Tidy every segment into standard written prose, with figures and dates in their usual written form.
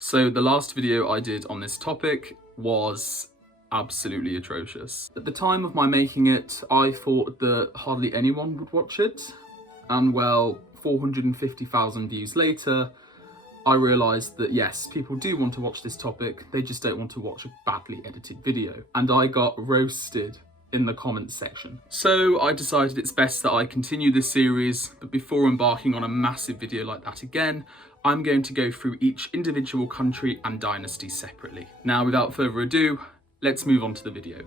So the last video I did on this topic was absolutely atrocious. At the time of my making it, I thought that hardly anyone would watch it, and well, 450,000 views later, I realised that yes, people do want to watch this topic, they just don't want to watch a badly edited video. And I got roasted in the comments section. So I decided it's best that I continue this series, but before embarking on a massive video like that again, I'm going to go through each individual country and dynasty separately. Now, without further ado, let's move on to the video.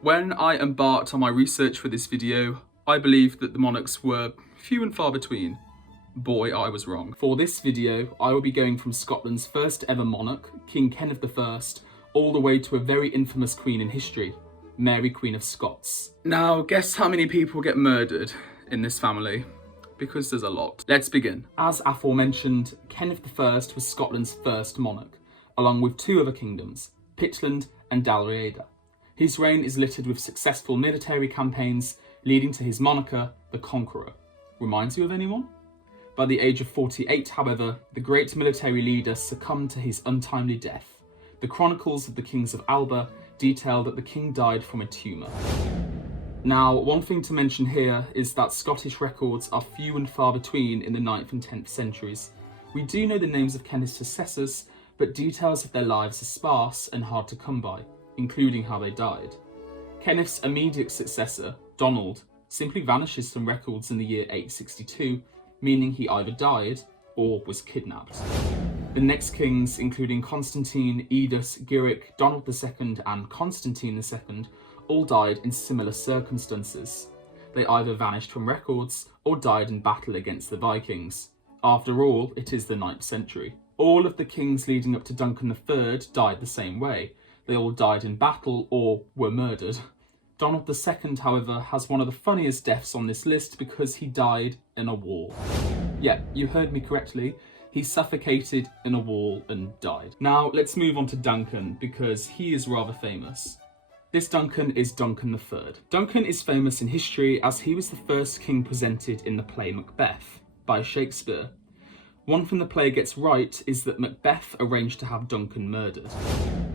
When I embarked on my research for this video, I believed that the monarchs were few and far between. Boy, I was wrong. For this video, I will be going from Scotland's first ever monarch, King Kenneth I, all the way to a very infamous queen in history, Mary, Queen of Scots. Now, guess how many people get murdered in this family? Because there's a lot. Let's begin. As aforementioned, Kenneth I was Scotland's first monarch, along with two other kingdoms, Pitland and Dalriada. His reign is littered with successful military campaigns, leading to his moniker, the Conqueror. Reminds you of anyone? By the age of 48, however, the great military leader succumbed to his untimely death. The chronicles of the Kings of Alba detail that the king died from a tumour. Now, one thing to mention here is that Scottish records are few and far between in the 9th and 10th centuries. We do know the names of Kenneth's successors, but details of their lives are sparse and hard to come by, including how they died. Kenneth's immediate successor, Donald, simply vanishes from records in the year 862, meaning he either died or was kidnapped. The next kings, including Constantine, Edus, Giric, Donald II and Constantine II, all died in similar circumstances. They either vanished from records or died in battle against the Vikings. After all, it is the 9th century. All of the kings leading up to Duncan III died the same way. They all died in battle or were murdered. Donald II, however, has one of the funniest deaths on this list because he died in a wall. Yeah, you heard me correctly. He suffocated in a wall and died. Now, let's move on to Duncan because he is rather famous. This Duncan is Duncan III. Duncan is famous in history as he was the first king presented in the play Macbeth by Shakespeare. One thing the play gets right is that Macbeth arranged to have Duncan murdered.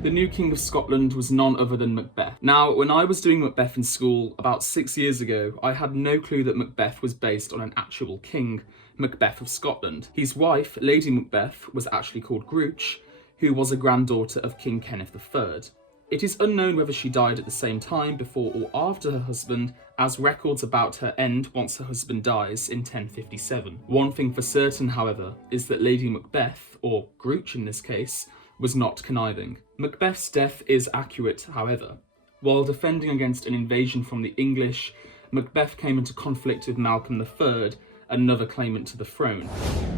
The new King of Scotland was none other than Macbeth. Now, when I was doing Macbeth in school about 6 years ago, I had no clue that Macbeth was based on an actual king, Macbeth of Scotland. His wife, Lady Macbeth, was actually called Gruach, who was a granddaughter of King Kenneth III. It is unknown whether she died at the same time, before or after her husband, as records about her end once her husband dies in 1057. One thing for certain, however, is that Lady Macbeth, or Gruach in this case, was not conniving. Macbeth's death is accurate, however. While defending against an invasion from the English, Macbeth came into conflict with Malcolm III, another claimant to the throne.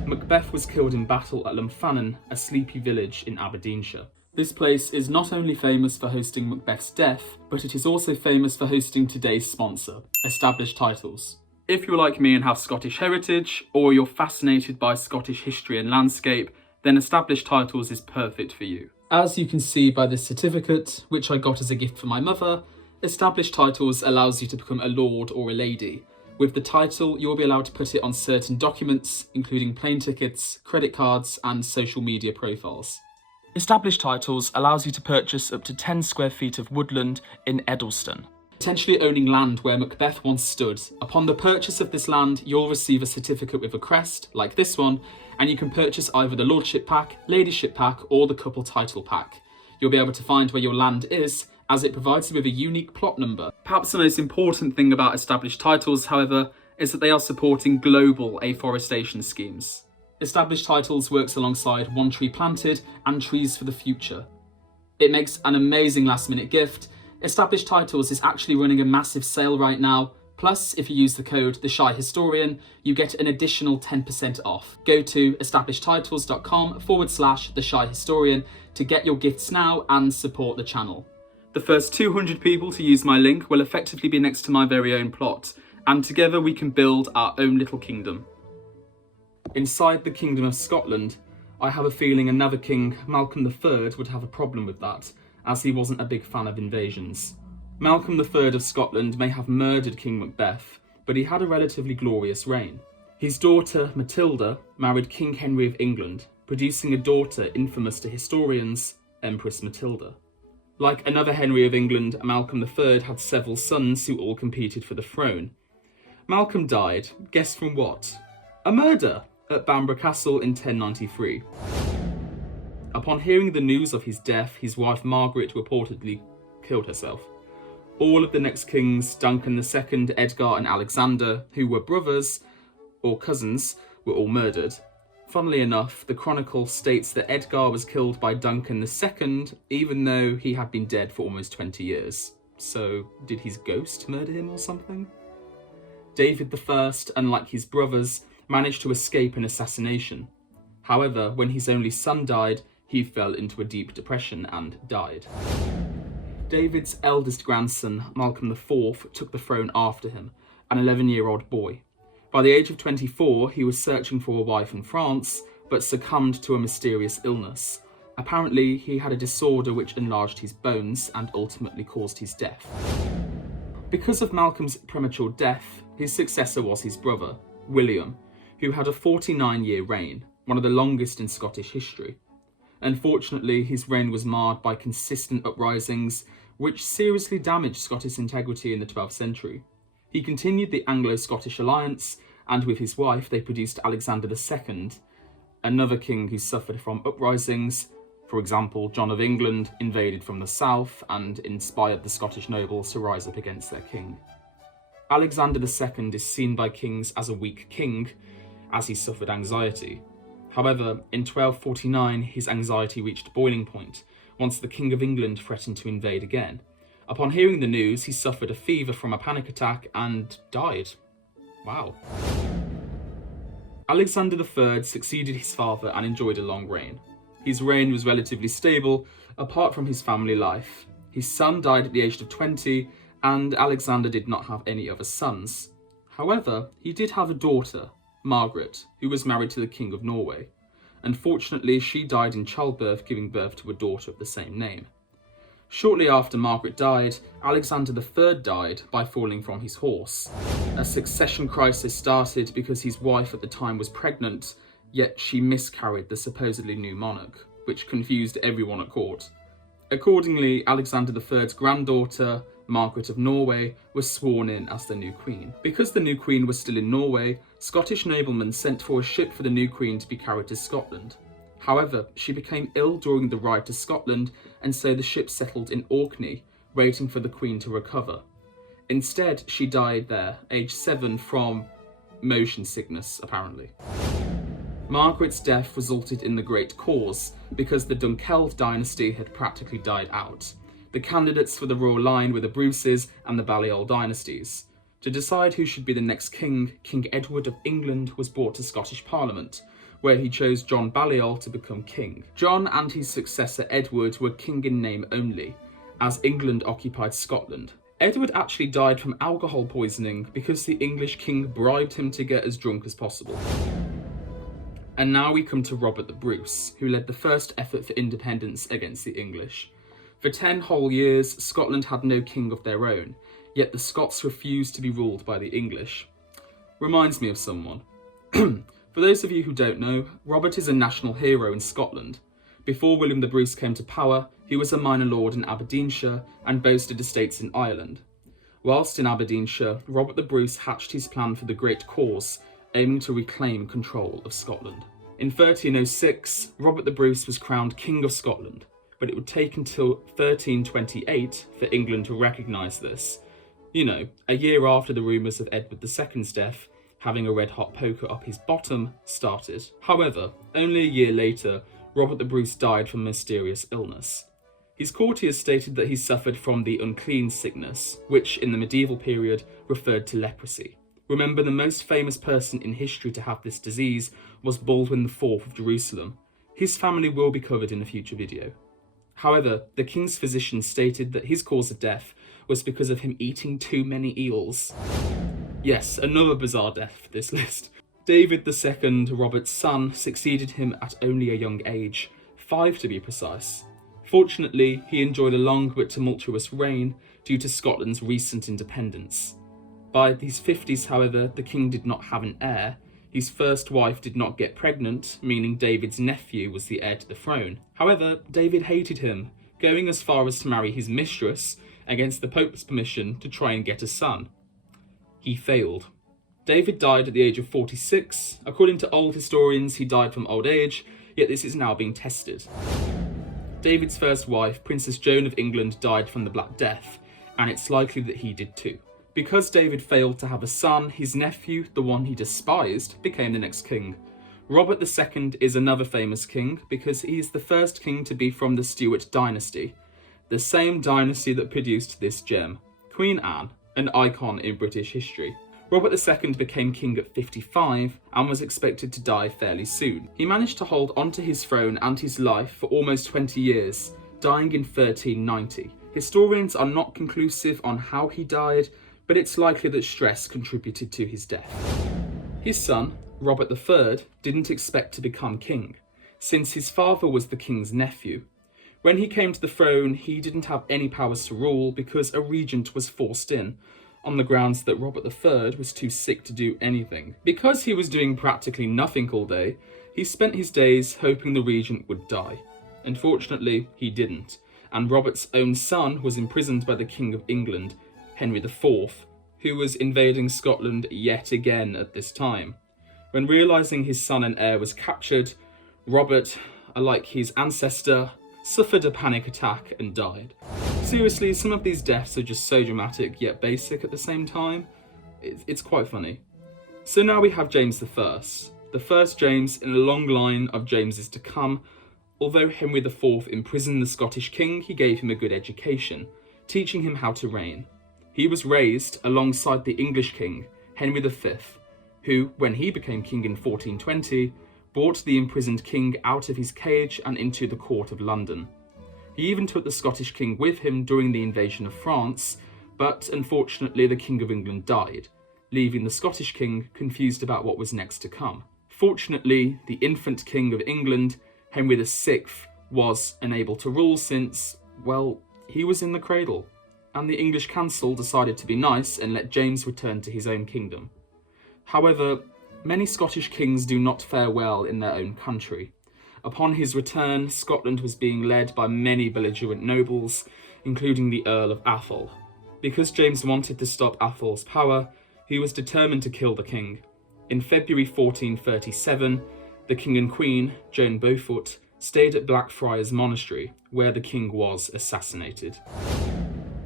Macbeth was killed in battle at Lumphanan, a sleepy village in Aberdeenshire. This place is not only famous for hosting Macbeth's death, but it is also famous for hosting today's sponsor, Established Titles. If you're like me and have Scottish heritage, or you're fascinated by Scottish history and landscape, then Established Titles is perfect for you. As you can see by this certificate, which I got as a gift for my mother, Established Titles allows you to become a lord or a lady. With the title, you'll be allowed to put it on certain documents, including plane tickets, credit cards, and social media profiles. Established Titles allows you to purchase up to 10 square feet of woodland in Edelston, potentially owning land where Macbeth once stood. Upon the purchase of this land, you'll receive a certificate with a crest, like this one, and you can purchase either the Lordship Pack, Ladyship Pack, or the Couple Title Pack. You'll be able to find where your land is, as it provides you with a unique plot number. Perhaps the most important thing about Established Titles, however, is that they are supporting global afforestation schemes. Established Titles works alongside One Tree Planted and Trees for the Future. It makes an amazing last-minute gift. Established Titles is actually running a massive sale right now. Plus, if you use the code TheShyHistorian, you get an additional 10% off. Go to establishedtitles.com/TheShyHistorian to get your gifts now and support the channel. The first 200 people to use my link will effectively be next to my very own plot, and together we can build our own little kingdom. Inside the Kingdom of Scotland, I have a feeling another king, Malcolm III, would have a problem with that, as he wasn't a big fan of invasions. Malcolm III of Scotland may have murdered King Macbeth, but he had a relatively glorious reign. His daughter, Matilda, married King Henry of England, producing a daughter infamous to historians, Empress Matilda. Like another Henry of England, Malcolm III had several sons who all competed for the throne. Malcolm died, guess from what? A murder at Bamburgh Castle in 1093. Upon hearing the news of his death, his wife Margaret reportedly killed herself. All of the next kings, Duncan II, Edgar and Alexander, who were brothers or cousins, were all murdered. Funnily enough, the chronicle states that Edgar was killed by Duncan II, even though he had been dead for almost 20 years. So, did his ghost murder him or something? David I, unlike his brothers, managed to escape an assassination. However, when his only son died, he fell into a deep depression and died. David's eldest grandson, Malcolm IV, took the throne after him, an 11-year-old boy. By the age of 24, he was searching for a wife in France, but succumbed to a mysterious illness. Apparently, he had a disorder which enlarged his bones and ultimately caused his death. Because of Malcolm's premature death, his successor was his brother, William, who had a 49-year reign, one of the longest in Scottish history. Unfortunately, his reign was marred by consistent uprisings, which seriously damaged Scottish integrity in the 12th century. He continued the Anglo-Scottish alliance, and with his wife they produced Alexander II, another king who suffered from uprisings. For example, John of England invaded from the south and inspired the Scottish nobles to rise up against their king. Alexander II is seen by kings as a weak king, as he suffered anxiety. However, in 1249 his anxiety reached boiling point, once the King of England threatened to invade again. Upon hearing the news, he suffered a fever from a panic attack and died. Wow. Alexander III succeeded his father and enjoyed a long reign. His reign was relatively stable, apart from his family life. His son died at the age of 20, and Alexander did not have any other sons. However, he did have a daughter, Margaret, who was married to the King of Norway. Unfortunately, she died in childbirth, giving birth to a daughter of the same name. Shortly after Margaret died, Alexander III died by falling from his horse. A succession crisis started because his wife at the time was pregnant, yet she miscarried the supposedly new monarch, which confused everyone at court. Accordingly, Alexander III's granddaughter, Margaret of Norway, was sworn in as the new queen. Because the new queen was still in Norway, Scottish noblemen sent for a ship for the new queen to be carried to Scotland. However, she became ill during the ride to Scotland, and so the ship settled in Orkney, waiting for the Queen to recover. Instead, she died there, aged 7, from motion sickness, apparently. Margaret's death resulted in the Great Cause, because the Dunkeld dynasty had practically died out. The candidates for the royal line were the Bruces and the Balliol dynasties. To decide who should be the next king, King Edward of England was brought to Scottish Parliament, where he chose John Balliol to become king. John and his successor Edward were king in name only, as England occupied Scotland. Edward actually died from alcohol poisoning because the English king bribed him to get as drunk as possible. And now we come to Robert the Bruce, who led the first effort for independence against the English. For 10 whole years, Scotland had no king of their own, yet the Scots refused to be ruled by the English. Reminds me of someone. For those of you who don't know, Robert is a national hero in Scotland. Before William the Bruce came to power, he was a minor lord in Aberdeenshire and boasted estates in Ireland. Whilst in Aberdeenshire, Robert the Bruce hatched his plan for the Great Cause, aiming to reclaim control of Scotland. In 1306, Robert the Bruce was crowned King of Scotland, but it would take until 1328 for England to recognise this. You know, a year after the rumours of Edward II's death, having a red-hot poker up his bottom, started. However, only a year later, Robert the Bruce died from a mysterious illness. His courtiers stated that he suffered from the unclean sickness, which in the medieval period referred to leprosy. Remember, the most famous person in history to have this disease was Baldwin IV of Jerusalem. His family will be covered in a future video. However, the king's physician stated that his cause of death was because of him eating too many eels. Yes, another bizarre death for this list. David II, Robert's son, succeeded him at only a young age, 5 to be precise. Fortunately, he enjoyed a long but tumultuous reign due to Scotland's recent independence. By his 50s, however, the king did not have an heir. His first wife did not get pregnant, meaning David's nephew was the heir to the throne. However, David hated him, going as far as to marry his mistress against the Pope's permission to try and get a son. He failed. David died at the age of 46. According to old historians, he died from old age, yet this is now being tested. David's first wife, Princess Joan of England, died from the Black Death, and it's likely that he did too. Because David failed to have a son, his nephew, the one he despised, became the next king. Robert II is another famous king because he is the first king to be from the Stuart dynasty, the same dynasty that produced this gem, Queen Anne, an icon in British history. Robert II became king at 55 and was expected to die fairly soon. He managed to hold onto his throne and his life for almost 20 years, dying in 1390. Historians are not conclusive on how he died, but it's likely that stress contributed to his death. His son, Robert III, didn't expect to become king, since his father was the king's nephew. When he came to the throne, he didn't have any powers to rule because a regent was forced in, on the grounds that Robert III was too sick to do anything. Because he was doing practically nothing all day, he spent his days hoping the regent would die. Unfortunately, he didn't, and Robert's own son was imprisoned by the King of England, Henry IV, who was invading Scotland yet again at this time. When realising his son and heir was captured, Robert, like his ancestor, suffered a panic attack and died. Seriously, some of these deaths are just so dramatic yet basic at the same time. It's quite funny. So now we have James I, the first James in a long line of Jameses to come. Although Henry IV imprisoned the Scottish king, he gave him a good education, teaching him how to reign. He was raised alongside the English king, Henry V, who, when he became king in 1420, brought the imprisoned king out of his cage and into the court of London. He even took the Scottish king with him during the invasion of France, but unfortunately the King of England died, leaving the Scottish king confused about what was next to come. Fortunately, the infant King of England, Henry VI, was unable to rule since, well, he was in the cradle, and the English council decided to be nice and let James return to his own kingdom. However, many Scottish kings do not fare well in their own country. Upon his return, Scotland was being led by many belligerent nobles, including the Earl of Atholl. Because James wanted to stop Atholl's power, he was determined to kill the king. In February 1437, the king and queen, Joan Beaufort, stayed at Blackfriars Monastery, where the king was assassinated.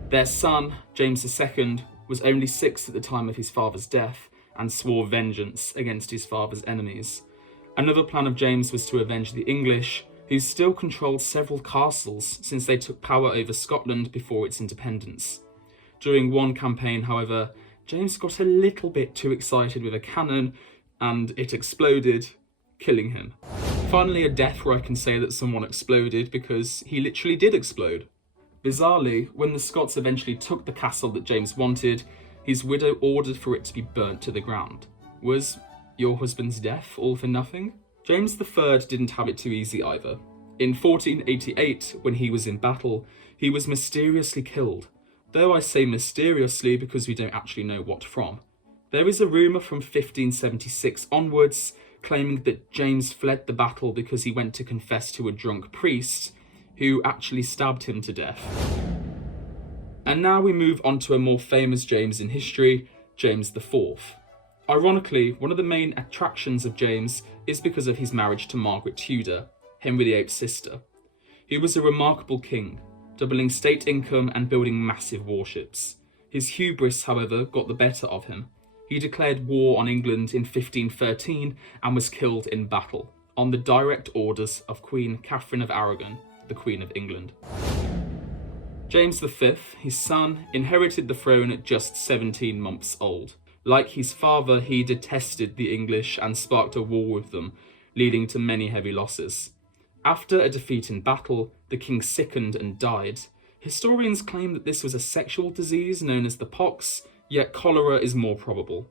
Their son, James II, was only 6 at the time of his father's death and swore vengeance against his father's enemies. Another plan of James was to avenge the English, who still controlled several castles since they took power over Scotland before its independence. During one campaign, however, James got a little bit too excited with a cannon and it exploded, killing him. Finally, a death where I can say that someone exploded because he literally did explode. Bizarrely, when the Scots eventually took the castle that James wanted, his widow ordered for it to be burnt to the ground. Was your husband's death all for nothing? James III didn't have it too easy either. In 1488, when he was in battle, he was mysteriously killed. Though I say mysteriously because we don't actually know what from. There is a rumour from 1576 onwards claiming that James fled the battle because he went to confess to a drunk priest who actually stabbed him to death. And now we move on to a more famous James in history, James IV. Ironically, one of the main attractions of James is because of his marriage to Margaret Tudor, Henry VIII's sister. He was a remarkable king, doubling state income and building massive warships. His hubris, however, got the better of him. He declared war on England in 1513 and was killed in battle, on the direct orders of Queen Catherine of Aragon, the Queen of England. James V, his son, inherited the throne at just 17 months old. Like his father, he detested the English and sparked a war with them, leading to many heavy losses. After a defeat in battle, the king sickened and died. Historians claim that this was a sexual disease known as the pox, yet cholera is more probable.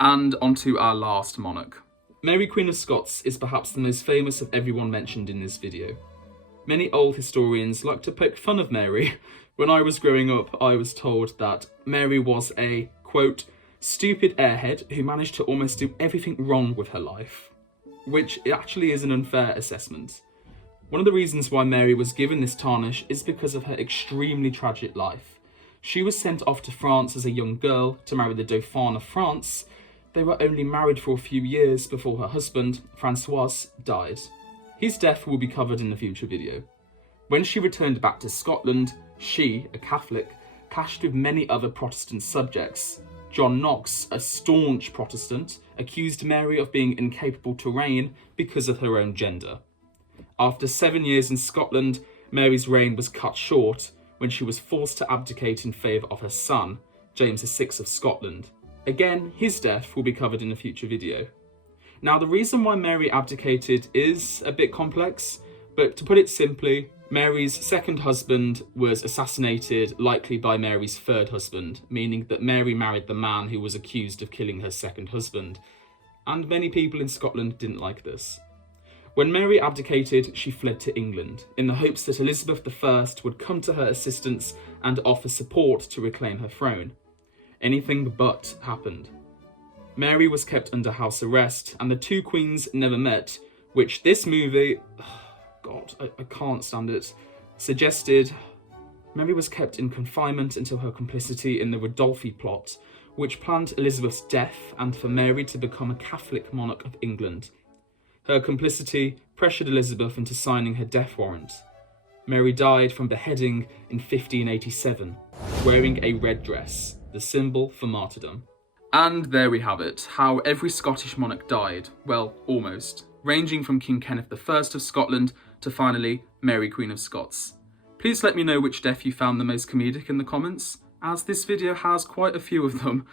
And onto our last monarch. Mary Queen of Scots is perhaps the most famous of everyone mentioned in this video. Many old historians like to poke fun of Mary. When I was growing up, I was told that Mary was a, quote, stupid airhead who managed to almost do everything wrong with her life, which actually is an unfair assessment. One of the reasons why Mary was given this tarnish is because of her extremely tragic life. She was sent off to France as a young girl to marry the Dauphin of France. They were only married for a few years before her husband, Francois, died. His death will be covered in a future video. When she returned back to Scotland, she, a Catholic, clashed with many other Protestant subjects. John Knox, a staunch Protestant, accused Mary of being incapable to reign because of her own gender. After 7 years in Scotland, Mary's reign was cut short when she was forced to abdicate in favour of her son, James VI of Scotland. Again, his death will be covered in a future video. Now, the reason why Mary abdicated is a bit complex, but to put it simply, Mary's second husband was assassinated, likely by Mary's third husband, meaning that Mary married the man who was accused of killing her second husband. And many people in Scotland didn't like this. When Mary abdicated, she fled to England, in the hopes that Elizabeth I would come to her assistance and offer support to reclaim her throne. Anything but happened. Mary was kept under house arrest, and the two queens never met, which this movie, God, I can't stand it, suggested. Mary was kept in confinement until her complicity in the Rodolphi plot, which planned Elizabeth's death and for Mary to become a Catholic monarch of England. Her complicity pressured Elizabeth into signing her death warrant. Mary died from beheading in 1587, wearing a red dress, the symbol for martyrdom. And there we have it, how every Scottish monarch died, well, almost, ranging from King Kenneth I of Scotland to finally Mary Queen of Scots. Please let me know which death you found the most comedic in the comments, as this video has quite a few of them.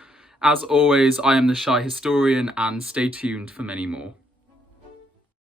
As always, I am the Shy Historian, and stay tuned for many more.